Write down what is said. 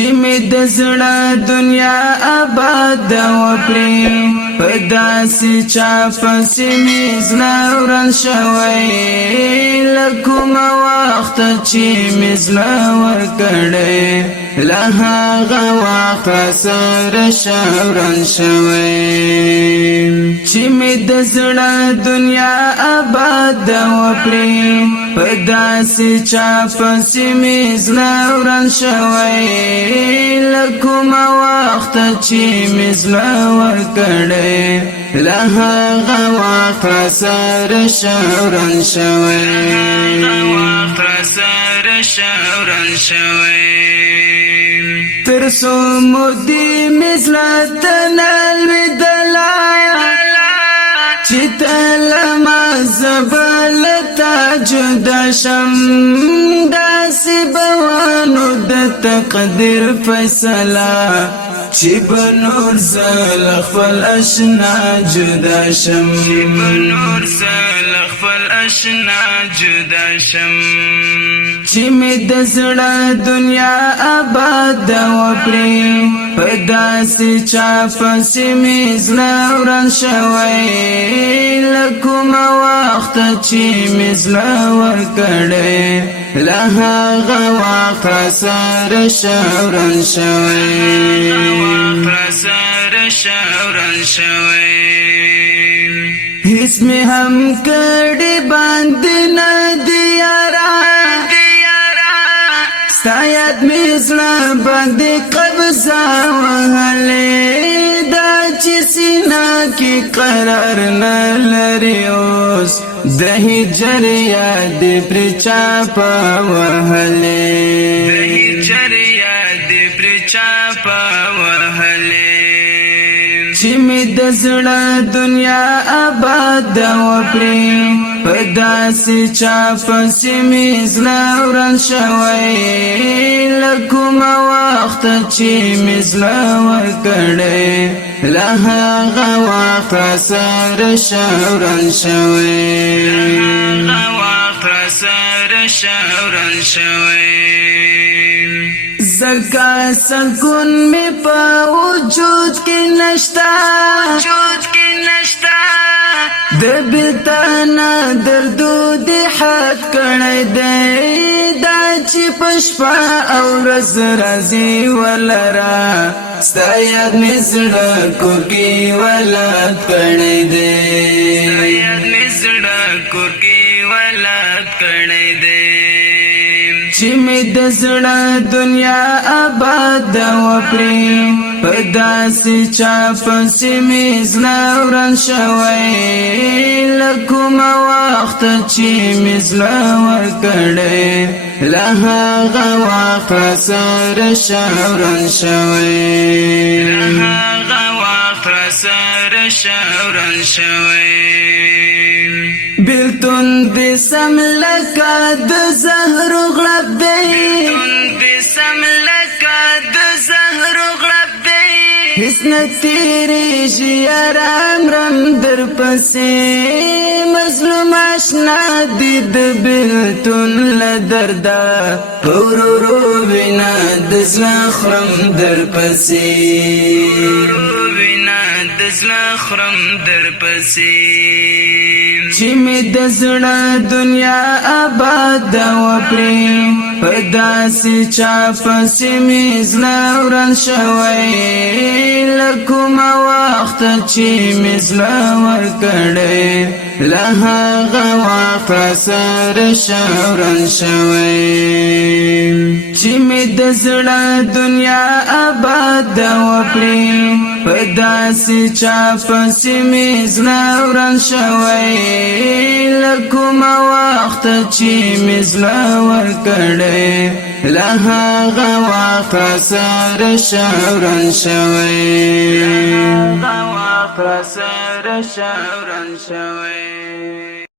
چې مې د زړه دنیا آباد وپرې په داسې چا پسې مې زړه وران شوی له کومه وخته چې مې زړه ورکړی له هغه وخته سره وران شوی چې مې د زړه دنیا آباد وپرې په داسې چا پسې مې زړه وران شوی له کومه وخته چې مې زړه ورکړی له هغه وخته سره وران شوی تر څو مودې مې زړه ته نه لوېدلی چې ته له ما زه به له تا جدا شم داسې به وه نو د تقدیر فیصله چې به نور زه له خپل اشنا جدا شم چې مې د زړه دنیا آباد وپرې په داسې چا پسې مې زړه وران شوی له کومه وخته چې مې زړه ورکړی له هغه وخته سره وران شوی هیڅ مې هم کړي باندې نه دی یاره ستا یاد مې زړه باندې قبضه وهلې دا چې سینه کې قرار نه لري اوس د هجر یاد پرې چاپه وهلې چې مې د زړه دنیا آباد وپرې په داسې چا پسې مې زړه وران شوی له کومه وخته چې مې زړه ورکړی له هغه وخته سره وران شوی زکا سکون می پا وجود کی نشتا در بیلتانا دردو دی حد کڑی دی دا چی پشپا او رز رازی ولرا ستا یاد می زڑا کورکی ولاد کڑی دی چې مې د زړه دنیا آباد وپرې په داسې چا پسې مې زړه وران شوی له کومه وخته چې مې زړه ورکړی له هغه وخته سره وران شوی بیلتون دی سم لکه د زهر غړپ دی هیڅ نه تېرېږي ارام رم در پسې مظلوم اشنا دی د بیلتون له درده ورو ورو وینه د زړه خورم در پسې چې مې د زړه دنیا آباد وپرې په داسې چا پسې مې زړه وران شوی له کومه وخته چې مې زړه ورکړی له هغه وخته سره وران شوی چې مې د زړه دنیا آباد وپرې په داسې چا پسې مې زړه وران شوی له کومه وخته چې مې زړه ورکړی له هغه وخته سره وران شوی